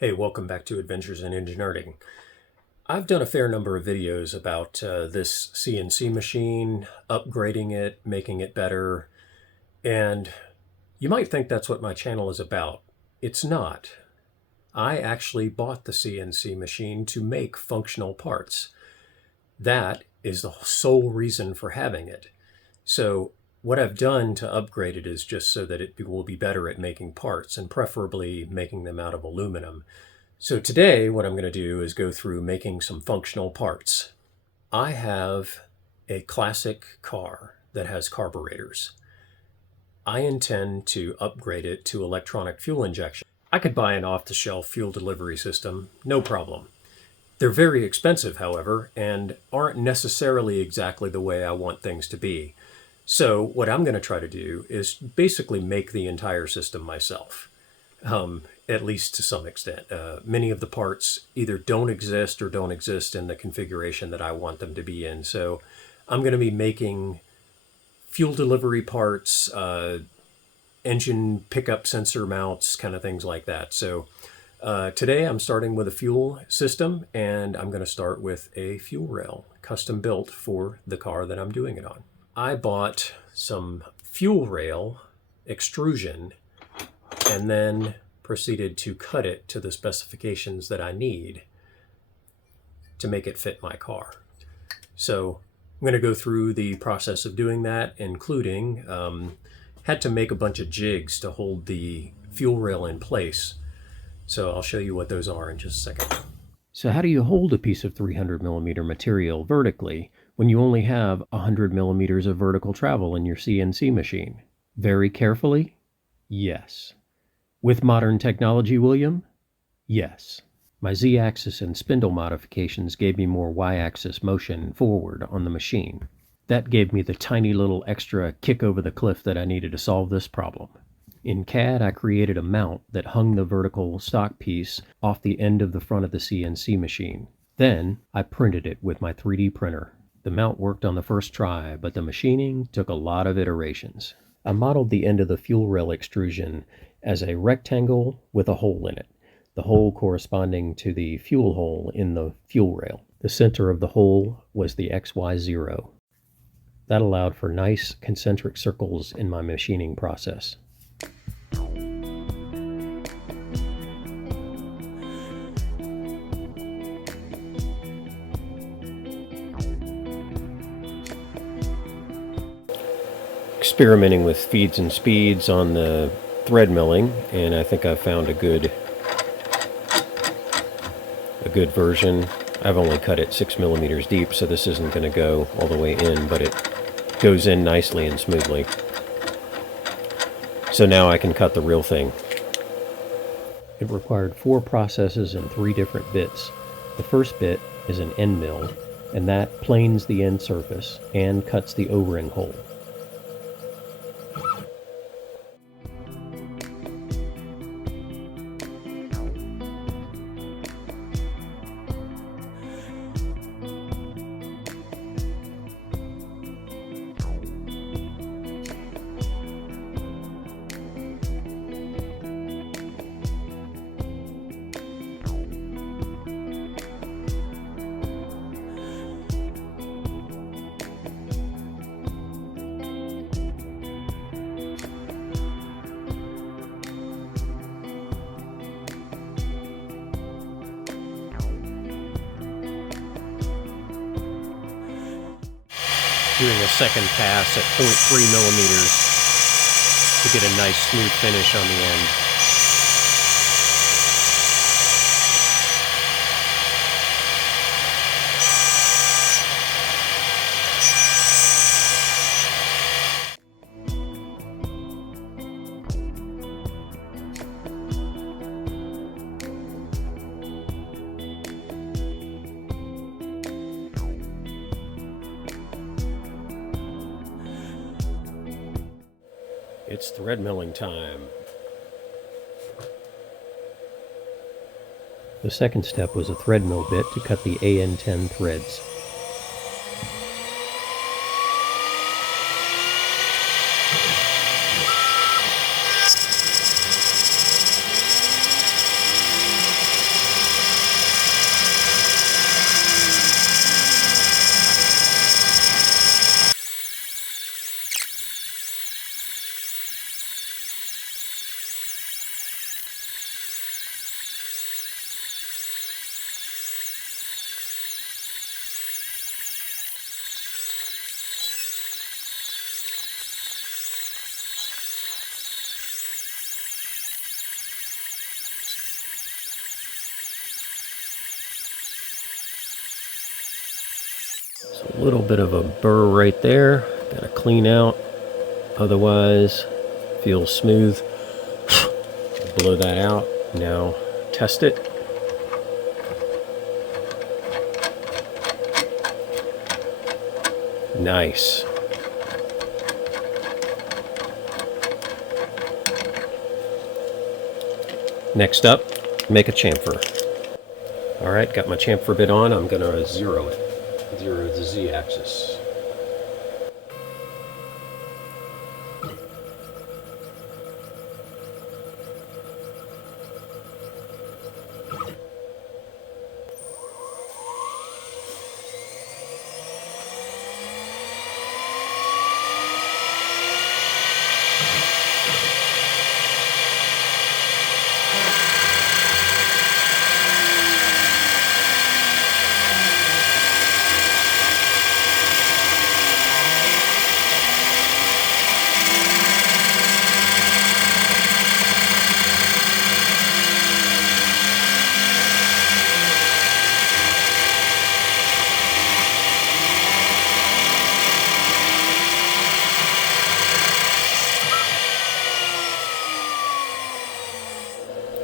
Hey, welcome back to Adventures in Engineering. I've done a fair number of videos about this CNC machine, upgrading it, making it better, and you might think that's what my channel is about. It's not. I actually bought the CNC machine to make functional parts. That is the sole reason for having it. So what I've done to upgrade it is just so that it will be better at making parts, and preferably making them out of aluminum. So today what I'm going to do is go through making some functional parts. I have a classic car that has carburetors. I intend to upgrade it to electronic fuel injection. I could buy an off-the-shelf fuel delivery system, no problem. They're very expensive, however, and aren't necessarily exactly the way I want things to be. So what I'm going to try to do is basically make the entire system myself, at least to some extent. Many of the parts either don't exist or don't exist in the configuration that I want them to be in. So I'm going to be making fuel delivery parts, engine pickup sensor mounts, kind of things like that. So today I'm starting with a fuel system, and I'm going to start with a fuel rail, custom built for the car that I'm doing it on. I bought some fuel rail extrusion and then proceeded to cut it to the specifications that I need to make it fit my car. So I'm going to go through the process of doing that, including had to make a bunch of jigs to hold the fuel rail in place. So I'll show you what those are in just a second. So how do you hold a piece of 300 millimeter material vertically when you only have 100 millimeters of vertical travel in your CNC machine? Very carefully? Yes. With modern technology, William? Yes. My Z-axis and spindle modifications gave me more Y-axis motion forward on the machine. That gave me the tiny little extra kick over the cliff that I needed to solve this problem. In CAD, I created a mount that hung the vertical stock piece off the end of the front of the CNC machine. Then, I printed it with my 3D printer. The mount worked on the first try, but the machining took a lot of iterations. I modeled the end of the fuel rail extrusion as a rectangle with a hole in it, the hole corresponding to the fuel hole in the fuel rail. The center of the hole was the XY0. That allowed for nice concentric circles in my machining process. Experimenting with feeds and speeds on the thread milling, and I think I've found a good version. I've only cut it 6 millimeters deep, so this isn't going to go all the way in, but it goes in nicely and smoothly. So now I can cut the real thing. It required 4 processes and 3 different bits. The first bit is an end mill, and that planes the end surface and cuts the O-ring hole. Doing a second pass at 0.3 millimeters to get a nice smooth finish on the end. It's thread milling time. The second step was a thread mill bit to cut the AN10 threads. So a little bit of a burr right there. Gotta clean out. Otherwise, feels smooth. Blow that out. Now test it. Nice. Next up, make a chamfer. All right, got my chamfer bit on. I'm gonna zero it. Zero the Z-axis.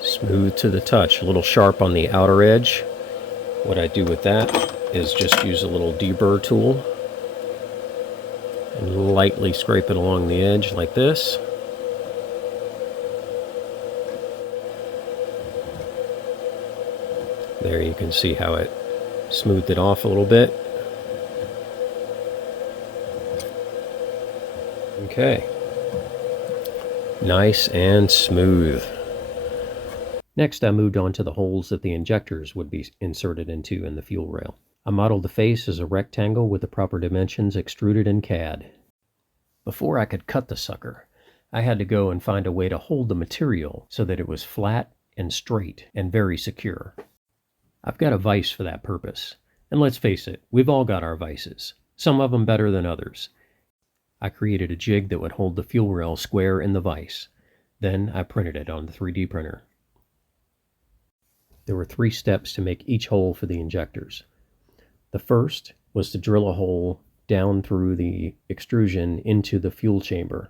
Smooth to the touch, a little sharp on the outer edge. What I do with that is just use a little deburr tool and lightly scrape it along the edge like this. There you can see how it smoothed it off a little bit. Okay. Nice and smooth. Next, I moved on to the holes that the injectors would be inserted into in the fuel rail. I modeled the face as a rectangle with the proper dimensions extruded in CAD. Before I could cut the sucker, I had to go and find a way to hold the material so that it was flat and straight and very secure. I've got a vise for that purpose. And let's face it, we've all got our vices, some of them better than others. I created a jig that would hold the fuel rail square in the vise. Then I printed it on the 3D printer. There were 3 steps to make each hole for the injectors. The first was to drill a hole down through the extrusion into the fuel chamber.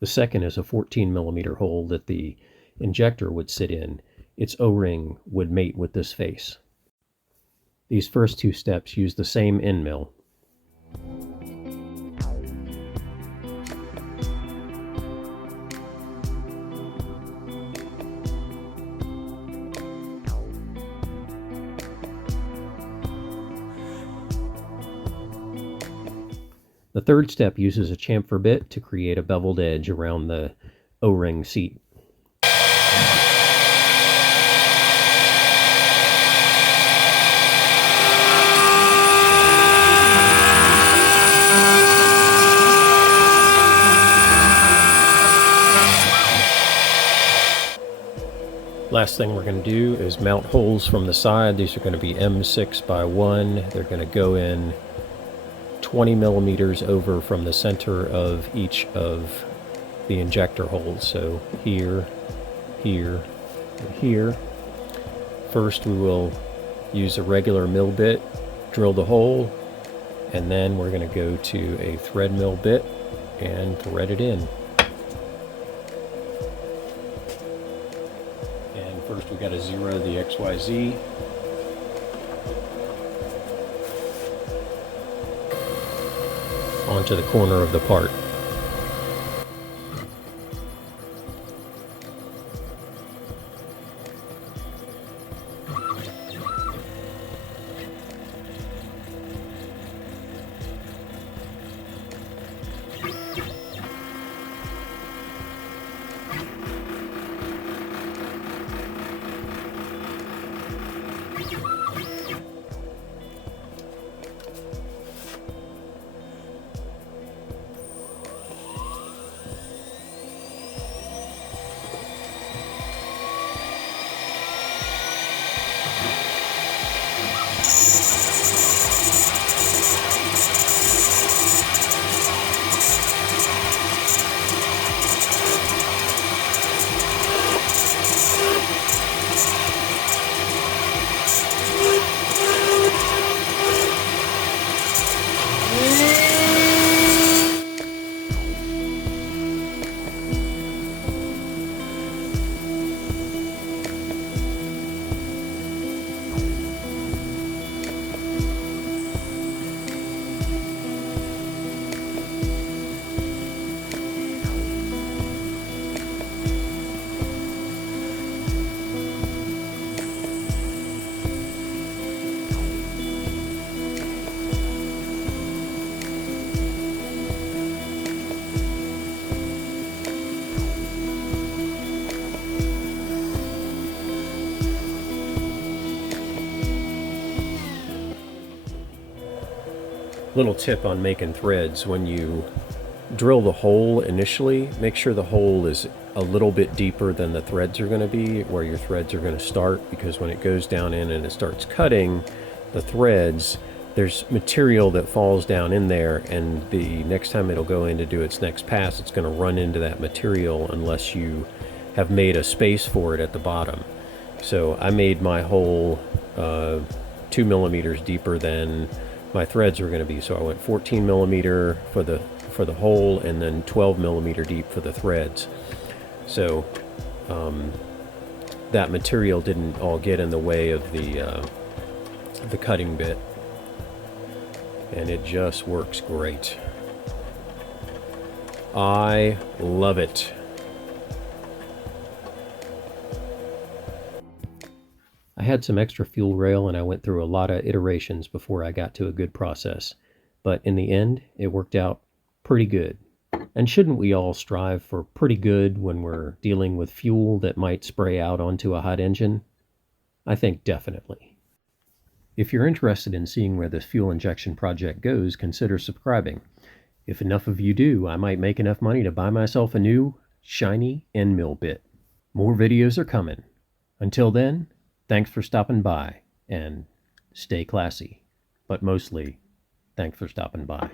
The second is a 14mm hole that the injector would sit in. Its O-ring would mate with this face. These first 2 steps use the same end mill. The third step uses a chamfer bit to create a beveled edge around the O-ring seat. Last thing we're going to do is mount holes from the side. These are going to be M6 by 1. They're going to go in 20mm over from the center of each of the injector holes. So here, here, and here. First we will use a regular mill bit, drill the hole, and then we're going to go to a thread mill bit and thread it in. And first we got to zero the XYZ. Onto the corner of the part. Little tip on making threads: when you drill the hole initially, make sure the hole is a little bit deeper than the threads are going to be, where your threads are going to start, because when it goes down in and it starts cutting the threads, there's material that falls down in there, and the next time it'll go in to do its next pass, it's going to run into that material unless you have made a space for it at the bottom. So I made my hole 2 millimeters deeper than my threads were going to be. So I went 14 millimeter for the hole, and then 12 millimeter deep for the threads. So that material didn't all get in the way of the cutting bit, and it just works great. I love it. I had some extra fuel rail, and I went through a lot of iterations before I got to a good process. But in the end, it worked out pretty good. And shouldn't we all strive for pretty good when we're dealing with fuel that might spray out onto a hot engine? I think definitely. If you're interested in seeing where this fuel injection project goes, consider subscribing. If enough of you do, I might make enough money to buy myself a new, shiny end mill bit. More videos are coming. Until then, thanks for stopping by, and stay classy. But mostly, thanks for stopping by.